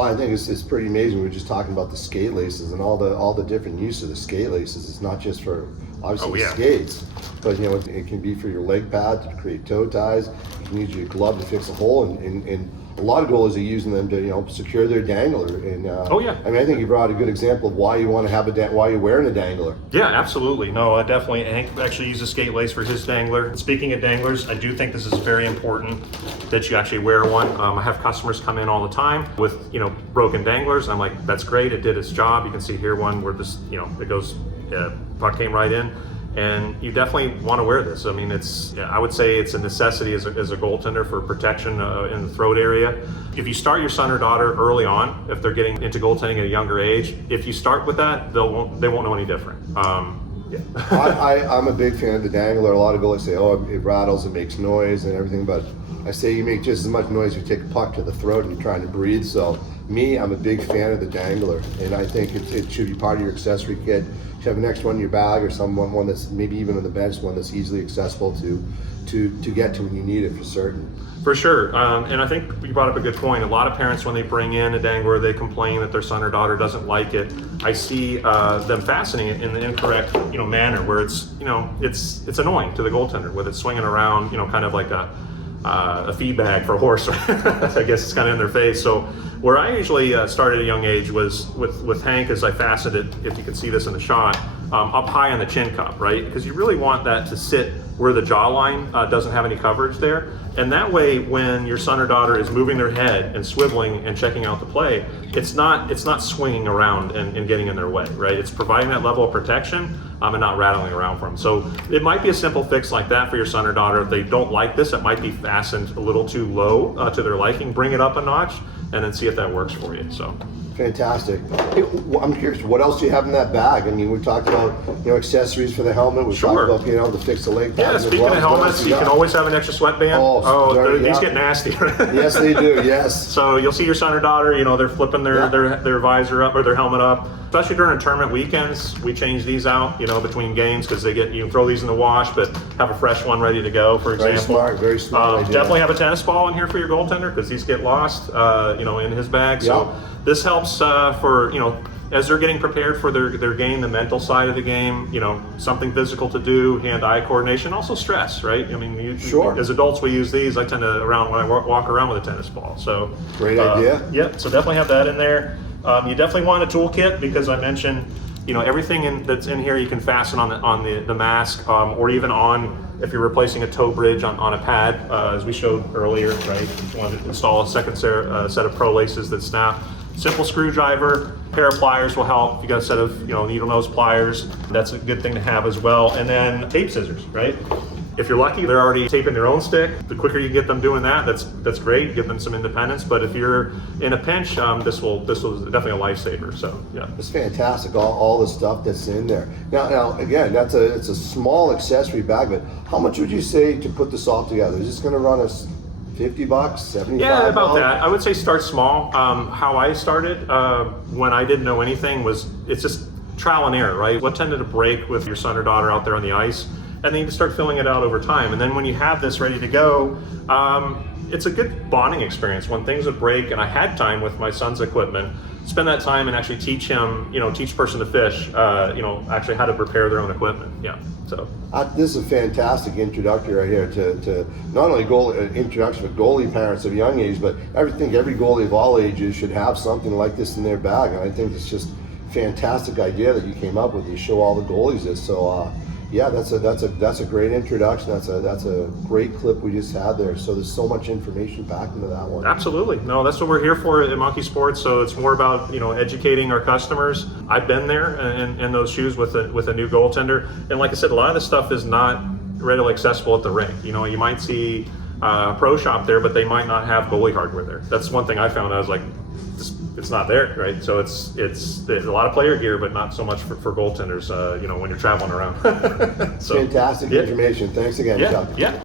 Well, I think it's pretty amazing. We were just talking about the skate laces and all the different use of the skate laces. It's not just for obviously skates, but it can be for your leg pad to create toe ties. You can use your glove to fix a hole, and a lot of goalies are using them to secure their dangler. And I mean, I think you brought a good example of why you want to have why you're wearing a dangler. Yeah, absolutely. No, I definitely. Hank actually uses skate lace for his dangler. Speaking of danglers, I do think this is very important that you actually wear one. I have customers come in all the time with broken danglers. I'm like, that's great. It did its job. You can see here one where this it goes puck came right in. And you definitely want to wear this. I mean, I would say it's a necessity as a goaltender for protection in the throat area. If you start your son or daughter early on, if they're getting into goaltending at a younger age, if you start with that, they won't know any different. I'm a big fan of the dangler. A lot of goalies say, oh, it rattles, it makes noise and everything, but I say you make just as much noise if you take a puck to the throat and you're trying to breathe. So I'm a big fan of the dangler, and I think it should be part of your accessory kit. You have an extra one in your bag, or one that's maybe even on the bench, one that's easily accessible to get to when you need it for certain. For sure, and I think you brought up a good point. A lot of parents, when they bring in a dangler, they complain that their son or daughter doesn't like it. I see them fastening it in the incorrect manner, where it's annoying to the goaltender, with it swinging around, kind of like a feed bag for a horse. I guess it's kind of in their face. So where I usually started at a young age was with Hank, as I fastened it, if you can see this in the shot, up high on the chin cup, right? Because you really want that to sit where the jawline doesn't have any coverage there. And that way, when your son or daughter is moving their head and swiveling and checking out the play, it's not swinging around and getting in their way, right? It's providing that level of protection and not rattling around for them. So it might be a simple fix like that for your son or daughter. If they don't like this, it might be fastened a little too low to their liking. Bring it up a notch and then see if that works for you. So. Fantastic. Hey, I'm curious, what else do you have in that bag? I mean, we talked about accessories for the helmet. We talked about to fix the leg pad. Yeah, speaking of helmets, you can always have an extra sweatband. These get nasty. Yes, they do. Yes. So you'll see your son or daughter, they're flipping their visor up or their helmet up. Especially during tournament weekends, we change these out, between games, because you can throw these in the wash, but have a fresh one ready to go. For example, very smart. Definitely have a tennis ball in here for your goaltender, because these get lost, in his bag. So this helps for as they're getting prepared for their game, the mental side of the game, something physical to do, hand-eye coordination, also stress, right? I mean, as adults, we use these. I tend to when I walk around with a tennis ball. So great idea. Yeah, so definitely have that in there. You definitely want a toolkit, because I mentioned, everything that's in here you can fasten on the mask, or even on, if you're replacing a toe bridge on a pad, as we showed earlier, right? You want to install a second set of pro laces that snap. Simple screwdriver, pair of pliers will help. If you got a set of needle nose pliers, that's a good thing to have as well. And then tape scissors, right? If you're lucky, they're already taping their own stick. The quicker you get them doing that, that's great. Give them some independence. But if you're in a pinch, this was definitely a lifesaver. So yeah, it's fantastic. All the stuff that's in there. Now again, it's a small accessory bag. But how much would you say to put this all together? Is this going to run us $50, $75? Yeah, about that. I would say start small. How I started when I didn't know anything it's just trial and error, right? What tended to break with your son or daughter out there on the ice, and then you just start filling it out over time. And then when you have this ready to go, it's a good bonding experience. When things would break, and I had time with my son's equipment, spend that time and actually teach him, teach person to fish, actually how to repair their own equipment. Yeah. So this is a fantastic introductory right here to not only introduction for goalie parents of young age, but every goalie of all ages should have something like this in their bag. And I think it's just a fantastic idea that you came up with. You show all the goalies this. So yeah, that's a great introduction. That's a great clip we just had there. So there's so much information packed into that one. Absolutely. No, that's what we're here for at Monkey Sports. So it's more about educating our customers. I've been there in those shoes with a new goaltender, and like I said, a lot of this stuff is not readily accessible at the rink. You might see a pro shop there, but they might not have goalie hardware there. That's one thing I found. I was like, it's not there, right? So it's there's a lot of player gear, but not so much for goaltenders, when you're traveling around. So, fantastic information. Thanks again, Chuck. Yeah.